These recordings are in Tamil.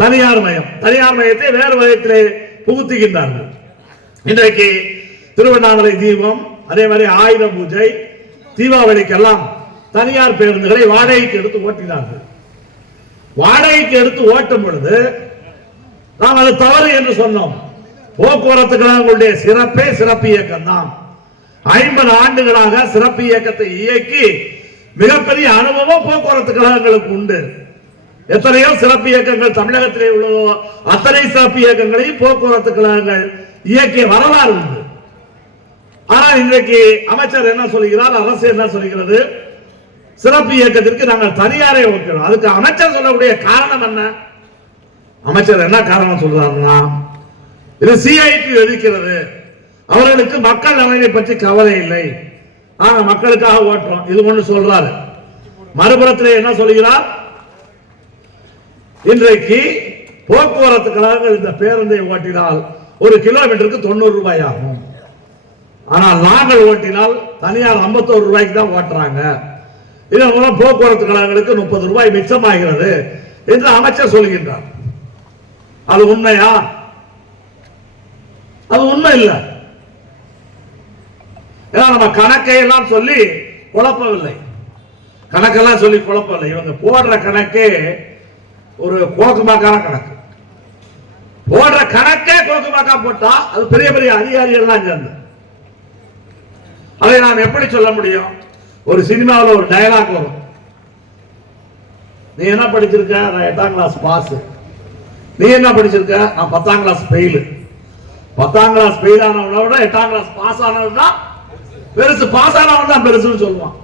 தனியார் மயத்தை வேறு வயத்திலே புகுத்துகின்றார்கள். இன்றைக்கு திருவண்ணாமலை தீபம், அதே மாதிரி ஆயுத பூஜை, தீபாவளிக்கெல்லாம் தனியார் பேருந்துகளை வாடகைக்கு எடுத்து ஓட்டினார்கள். வாடகைக்கு எடுத்து ஓட்டும் பொழுது நாம் அது தவறு என்று சொன்னோம். போக்குவரத்து கழகங்களுடைய சிறப்பே சிறப்பு இயக்கம் தான். 50 ஆண்டுகளாக சிறப்பு இயக்கத்தை இயக்கி மிகப்பெரிய அனுபவம் போக்குவரத்து கழகங்களுக்கு உண்டு. எத்தனையோ சிறப்பு இயக்கங்கள் தமிழகத்திலே உள்ளதோ அத்தனை சிறப்பு இயக்கங்களையும் போக்குவரத்து கழகங்கள் இயக்கிய வரலாறு உண்டு. ஆனால் இன்றைக்கு அமைச்சர் என்ன சொல்கிறார், அரசு என்ன சொல்கிறது, சிறப்பு இயக்கத்திற்கு நாங்கள் தனியாரை ஒதுக்கிறோம். அதுக்கு அமைச்சர் சொல்லக்கூடிய காரணம் என்ன? அமைச்சர் என்ன காரணம் சொல்றாருன்னா, இது சிஐடி எதிர்க்கிறது, அவர்களுக்கு மக்கள் நலனை பற்றி கவலை இல்லை, நாங்க மக்களுக்காக ஓட்டுறோம், இது ஒன்று சொல்றாரு. மறுபுறத்தில் என்ன சொல்கிறார், இன்றைக்கு போக்குவரத்து கழகங்கள் இந்த பேருந்தை ஓட்டினால் ஒரு கிலோமீட்டருக்கு 90 ரூபாய் ஆகும். ஆனால் நாங்கள் ஓட்டினால் தனியார் 51 ரூபாய்க்கு தான் ஓட்டுறாங்க. இதன் மூலம் போக்குவரத்து கழகங்களுக்கு 30 ரூபாய் மிச்சமாகிறது என்று அமைச்சர் சொல்கின்றார். அது உண்மையா? அது உண்மை இல்லை. ஏன்னா நம்ம கணக்கை எல்லாம் சொல்லி குழப்பவில்லை, கணக்கெல்லாம் சொல்லி குழப்பவில்லை. இவங்க போடுற கணக்கே ஒரு கோக்குமாக்கான கணக்கு. போடுற கணக்கே கோக்குமாக்கா போட்டா அது பெரிய பெரிய அதிகாரிகள் சேர்ந்து அதை நாம் எப்படி சொல்ல முடியும்? ஒரு சினிமாவில் ஒரு டயலாக் வரும், நீ என்ன படிச்சிருக்க, நான் 8ஆம் கிளாஸ் பாஸ், நீ என்ன படிச்சிருக்க, நான் 10ஆம் கிளாஸ் ஃபெயில். 10ஆம் கிளாஸ் ஃபெயில் ஆனவனை விட 8ஆம் கிளாஸ் பாஸ் ஆனவன் தான் பெருசு, பாஸ் ஆனவன் தான் பெருசுன்னு சொல்லுவான்.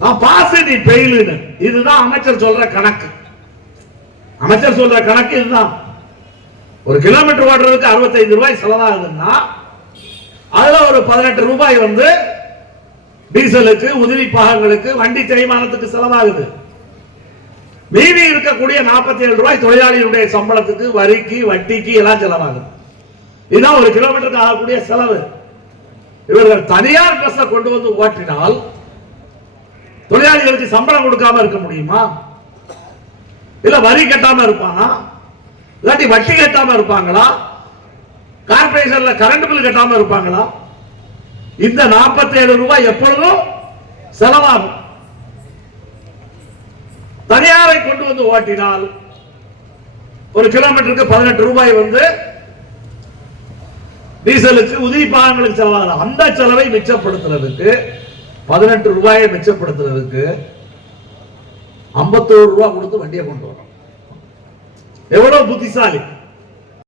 நான் பாஸ், நீ ஃபெயிலுன்னு. இதுதான் அமைச்சர் சொல்ற கணக்கு. அமைச்சர் சொல்ற கணக்கு இதுதான். ஒரு கிலோமீட்டர் ஓட்டுறதுக்கு 65 ரூபாய் செலவாகுதுன்னா அதுல ஒரு 18 ரூபாய் வந்து டீசலுக்கு, உதவி பாகங்களுக்கு, வண்டி தேய்மானத்துக்கு செலவாகுது. மீதி இருக்கக்கூடிய 47 ரூபாய் தொழிலாளிகளுடைய சம்பளத்துக்கு, வரிக்கு, வட்டிக்கு எல்லாம் செலவாகுது. இதுதான் ஒரு கிலோமீட்டருக்கு ஆகக்கூடிய செலவு. இவர்கள் தனியார் பஸ்ஸை கொண்டு வந்து ஓட்டினால் தொழிலாளிகளுக்கு சம்பளம் கொடுக்காம இருக்க முடியுமா? இல்ல வரி கட்டாம இருப்பானா? இல்லாட்டி வட்டி கட்டாம இருப்பாங்களா? கார்பரேஷன்ல கரண்ட் பில் கட்டாம இருப்பாங்களா? இந்த 47 ரூபாய் எப்பொழுதும் செலவாகும். தனியாரை கொண்டு வந்து ஓட்டினால் ஒரு கிலோமீட்டருக்கு 18 ரூபாய் வந்து டீசலுக்கு, உதவி பாகங்களுக்கு செலவாகலாம். அந்த செலவை மிச்சப்படுத்துறதுக்கு, 18 ரூபாயை மிச்சப்படுத்துறதுக்கு 51 ரூபாய் கொடுத்து வண்டியை கொண்டு வரோம். எவ்வளவு புத்திசாலி!